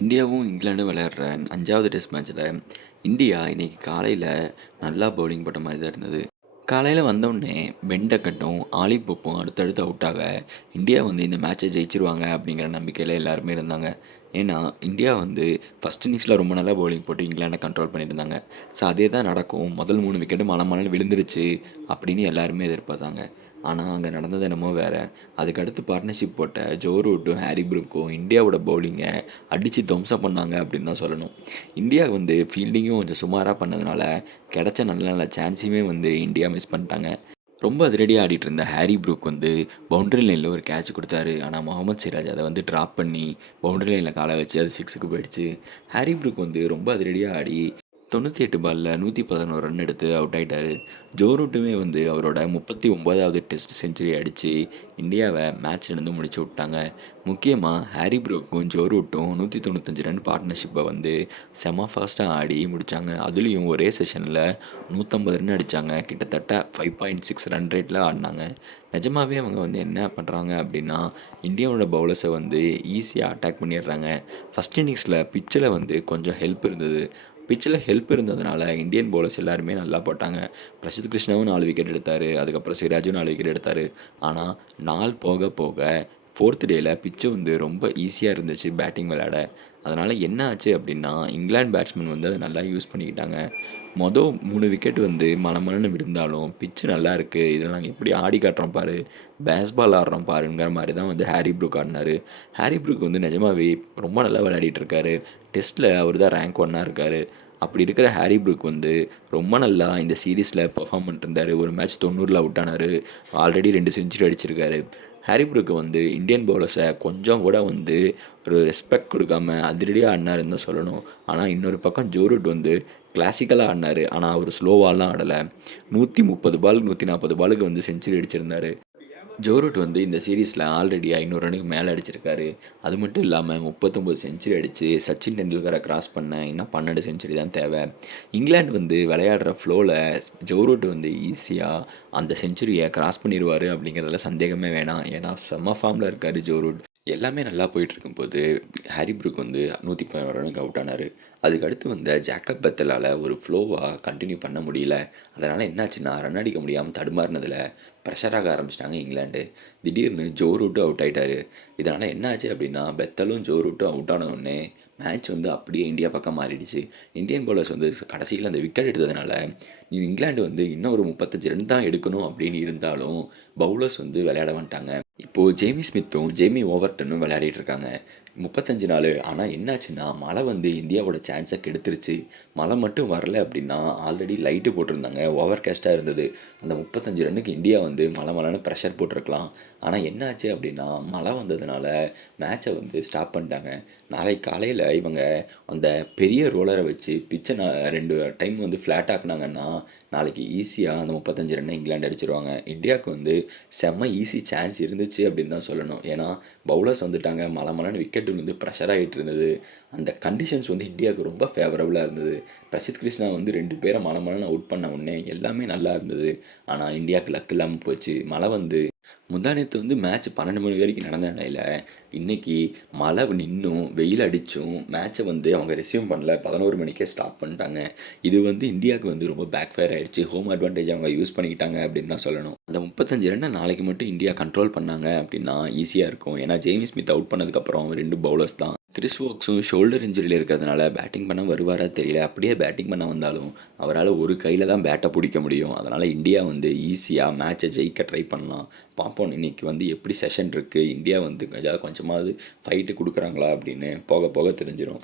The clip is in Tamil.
இந்தியாவும் இங்கிலாண்டும் விளையாடுற அஞ்சாவது டெஸ்ட் மேட்ச்சில் இந்தியா இன்னைக்கு காலையில் நல்லா பவுலிங் போட்ட மாதிரி தான் இருந்தது. காலையில் வந்தோடனே பெண்டக்கட்டும் ஆலி போப்பும் அடுத்தடுத்து அவுட் ஆக இந்தியா வந்து இந்த மேட்சை ஜெயிச்சிருவாங்க அப்படிங்கிற நம்பிக்கையில் எல்லாருமே இருந்தாங்க. ஏன்னா இந்தியா வந்து ஃபஸ்ட் இன்னிங்ஸில் ரொம்ப நல்லா பவுலிங் போட்டு இங்கிலாண்டை கண்ட்ரோல் பண்ணிட்டு இருந்தாங்க. ஸோ அதே தான் நடக்கும். முதல் மூணு விக்கெட்டு மலமான விழுந்துருச்சு அப்படின்னு எல்லாருமே எதிர்பார்த்தாங்க. ஆனால் அங்கே நடந்தது என்னமோ வேறு. அதுக்கடுத்து பார்ட்னர்ஷிப் போட்ட ஜோ ரூட்டும் ஹாரி ப்ரூக்கும் இந்தியாவோட பவுலிங்கை அடித்து துவம்சம் பண்ணாங்க அப்படின்னு தான் சொல்லணும். இந்தியா வந்து ஃபீல்டிங்கும் கொஞ்சம் சுமாராக பண்ணதுனால கிடைச்ச நல்ல நல்ல சான்ஸையுமே வந்து இந்தியா மிஸ் பண்ணிட்டாங்க. ரொம்ப அதிரடியாக ஆடிட்டு இருந்த ஹாரி ப்ரூக் வந்து பவுண்டரி லைனில் ஒரு கேட்ச் கொடுத்தாரு. ஆனால் முகமது சிராஜ் அதை வந்து ட்ராப் பண்ணி பவுண்டரி லைனில் காலை வச்சு அது சிக்ஸுக்கு போயிடுச்சு. ஹாரி ப்ரூக் வந்து ரொம்ப அதிரடியாக ஆடி தொண்ணூற்றி எட்டு பாலில் நூற்றி பதினோரு ரன் எடுத்து அவுட் ஆகிட்டார் ஜோ ரூட்டுமே வந்து அவரோட முப்பத்தி ஒம்போதாவது டெஸ்ட் செஞ்சுரி அடித்து இந்தியாவை மேட்ச்லேருந்து முடிச்சு விட்டாங்க. முக்கியமாக ஹாரி ப்ரோக்கும் ஜோ ரூட்டும் நூற்றி தொண்ணூத்தஞ்சு ரன் பார்ட்னர்ஷிப்பை வந்து செம ஃபாஸ்ட்டாக ஆடி முடித்தாங்க அதுலேயும் ஒரே செஷனில் நூற்றம்பது ரன் அடித்தாங்க கிட்டத்தட்ட ஃபைவ் பாயிண்ட் சிக்ஸ் ரன் ரேட்டில் ஆடினாங்க. நிஜமாகவே அவங்க வந்து என்ன பண்ணுறாங்க அப்படின்னா இந்தியாவோட பவுலர்ஸை வந்து ஈஸியாக அட்டாக் பண்ணிடுறாங்க. ஃபஸ்ட் இன்னிங்ஸில் பிச்சில் வந்து கொஞ்சம் ஹெல்ப் இருந்தது. பிச்சில் ஹெல்ப் இருந்ததுனால இந்தியன் பவுலர்ஸ் எல்லாருமே நல்லா போட்டாங்க. பிரசித் கிருஷ்ணாவும் நாலு விக்கெட் எடுத்தார். அதுக்கப்புறம் சிராஜும் நாலு விக்கெட் எடுத்தார். ஆனால் நாள் போக போக ஃபோர்த் டேயில் பிச்சு வந்து ரொம்ப ஈஸியாக இருந்துச்சு பேட்டிங் விளையாட. அதனால் என்ன ஆச்சு அப்படின்னா இங்கிலாந்து பேட்ஸ்மேன் வந்து அதை நல்லா யூஸ் பண்ணிக்கிட்டாங்க. மொதல் மூணு விக்கெட் வந்து மலமலன்னு விழுந்தாலும் பிச்சு நல்லா இருக்குது இதில் நாங்கள் எப்படி ஆடி காட்டுறோம் பாரு பேஸ்பால் ஆடுறோம் பாருங்கிற மாதிரி தான் வந்து ஹாரி ப்ரூக் ஆடினார். ஹாரி ப்ரூக் வந்து நிஜமாவே ரொம்ப நல்லா விளையாடிட்டு இருக்காரு. டெஸ்ட்டில் அவர் தான் ரேங்க் ஒன்னாக இருக்கார். அப்படி இருக்கிற ஹாரி ப்ரூக் வந்து ரொம்ப நல்லா இந்த சீரீஸில் பெர்ஃபார்ம் பண்ணிருந்தார் ஒரு மேட்ச் தொண்ணூறில் அவுட் ஆனார். ஆல்ரெடி ரெண்டு செஞ்சுரி அடிச்சிருக்காரு. ஹாரிபுருக்கு வந்து இந்தியன் பவுலர்ஸை கொஞ்சம் கூட வந்து ஒரு ரெஸ்பெக்ட் கொடுக்காம அதிரடியாக ஆடினாருன்னு தான் சொல்லணும். ஆனால் இன்னொரு பக்கம் ஜோரூட் வந்து கிளாசிக்கலாக ஆடினார். ஆனால் அவர் ஸ்லோவாலாம் ஆடலை. நூற்றி முப்பது பால் நூற்றி நாற்பது பாலுக்கு வந்து செஞ்சுரி அடிச்சிருந்தார். ஜோரூட் வந்து இந்த சீரீஸில் ஆல்ரெடி ஐநூறு ரனுக்கு மேலே அடிச்சிருக்காரு. அது மட்டும் இல்லாமல் முப்பத்தொம்போது செஞ்சுரி அடித்து சச்சின் டெண்டுல்கரை கிராஸ் பண்ண இன்னும் பன்னெண்டு செஞ்சுரி தான் தேவை. இங்கிலாந்து வந்து விளையாடுற ஃப்ளோவில் ஜோரூட் வந்து ஈஸியாக அந்த செஞ்சுரியை கிராஸ் பண்ணிடுவார் அப்படிங்கிறதுல சந்தேகமே வேணாம். ஏன்னா செம்ம ஃபார்மில் இருக்கார் ஜோரூட். எல்லாமே நல்லா போயிட்டுருக்கும்போது, ஹாரி ப்ரூக் வந்து நூற்றி பதினோரு ரனுக்கு அவுட் ஆனார். அதுக்கு அடுத்து வந்த ஜாக்கப் பெத்தலால் ஒரு ஃப்ளோவாக கண்டினியூ பண்ண முடியல. அதனால் என்னாச்சுன்னா ரன் அடிக்க முடியாமல் தடுமாறினதில் ப்ரெஷராக ஆரம்பிச்சிட்டாங்க இங்கிலாந்து. திடீர்னு ஜோ ரூட்டும் அவுட் ஆகிட்டாரு இதனால் என்னாச்சு அப்படின்னா பெத்தலும் ஜோ ரூட்டும் அவுட் ஆனவுடனே மேட்ச் வந்து அப்படியே இந்தியா பக்கம் மாறிடுச்சு. இந்தியன் பவுலர்ஸ் வந்து கடைசியில் அந்த விக்கெட் எடுத்ததுனால இங்கிலாந்து வந்து இன்னும் ஒரு முப்பத்தஞ்சு ரன் தான் எடுக்கணும் அப்படின்னு இருந்தாலும் பவுலர்ஸ் வந்து விளையாட வந்துட்டாங்க. இப்போது ஜேமி ஸ்மித்தும் ஜேமி ஓவர்டனும் விளையாடிட்டு இருக்காங்க. முப்பத்தஞ்சு நாள். ஆனால் என்னாச்சுன்னா மழை வந்து இந்தியாவோட சான்ஸை கெடுத்துருச்சு. மழை மட்டும் வரல அப்படின்னா ஆல்ரெடி லைட்டு போட்டிருந்தாங்க. ஓவர் கேஸ்ட்டாக இருந்தது. அந்த முப்பத்தஞ்சு ரன்னுக்கு இந்தியா வந்து மழை மழைன்னு ப்ரெஷர் போட்டிருக்கலாம். ஆனால் என்னாச்சு அப்படின்னா மழை வந்ததுனால மேட்சை வந்து ஸ்டாப் பண்ணிட்டாங்க. நாளைக்கு காலையில் இவங்க அந்த பெரிய ரோலரை வச்சு பிச்சை நான் ரெண்டு டைம் வந்து ஃப்ளாட் ஆக்குனாங்கன்னா நாளைக்கு ஈஸியாக அந்த முப்பத்தஞ்சு ரன்னை இங்கிலாந்து அடிச்சிருவாங்க. இந்தியாவுக்கு வந்து செம்ம ஈஸி சான்ஸ் இருந்துச்சு அப்படின்னு தான் சொல்லணும். ஏன்னா பவுலர்ஸ் வந்துட்டாங்க. மழை மழைன்னு விக்கெட் வந்து ப்ரெஷர் ஆகிட்டு இருந்தது. அந்த கண்டிஷன்ஸ் வந்து இந்தியாவுக்கு ரொம்ப ஃபேவரபுளாக இருந்தது. பிரசித் கிருஷ்ணா வந்து ரெண்டு பேரை மலை மலைன்னு அவுட் பண்ண உடனே எல்லாமே நல்லா இருந்தது. ஆனால் இந்தியாவுக்கு லக் இல்லாமல் போச்சு. மழை வந்து முந்தானத்து வந்து மேட்ச் பன்னெண்டு மணி வரைக்கும் நடந்த இடையில இன்றைக்கி மழை நின்றும் வெயில் அடித்தும் மேட்ச்சை வந்து அவங்க ரிசீவ் பண்ணல. பதினோரு மணிக்கே ஸ்டாப் பண்ணிட்டாங்க. இது வந்து இந்தியாவுக்கு வந்து ரொம்ப பேக் ஃபயர் ஆகிடுச்சு ஹோம் அட்வான்டேஜ் அவங்க யூஸ் பண்ணிக்கிட்டாங்க அப்படின்னு தான் சொல்லணும். அந்த முப்பத்தஞ்சு ரன்னை நாளைக்கு மட்டும் இந்தியா கண்ட்ரோல் பண்ணாங்க அப்படின்னா ஈஸியாக இருக்கும். ஏன்னா ஜேமி ஸ்மித் அவுட் பண்ணதுக்கப்புறம் ரெண்டு பவுலர்ஸ் தான். கிறிஸ் வாக்ஸும் ஷோல்டர் இன்ஜுரியில் இருக்கிறதுனால பேட்டிங் பண்ண வருவாரா தெரியல. அப்படியே பேட்டிங் பண்ண வந்தாலும் அவரால் ஒரு கையில் தான் பேட்டை பிடிக்க முடியும். அதனால் இந்தியா வந்து ஈஸியாக மேட்சை ஜெயிக்க ட்ரை பண்ணலாம். பார்ப்போம். இன்றைக்கி வந்து எப்படி செஷன் இருக்குது இந்தியா வந்து கொஞ்சம் கொஞ்சமாவது ஃபைட்டு கொடுக்குறாங்களா அப்படின்னு போக போக தெரிஞ்சிடும்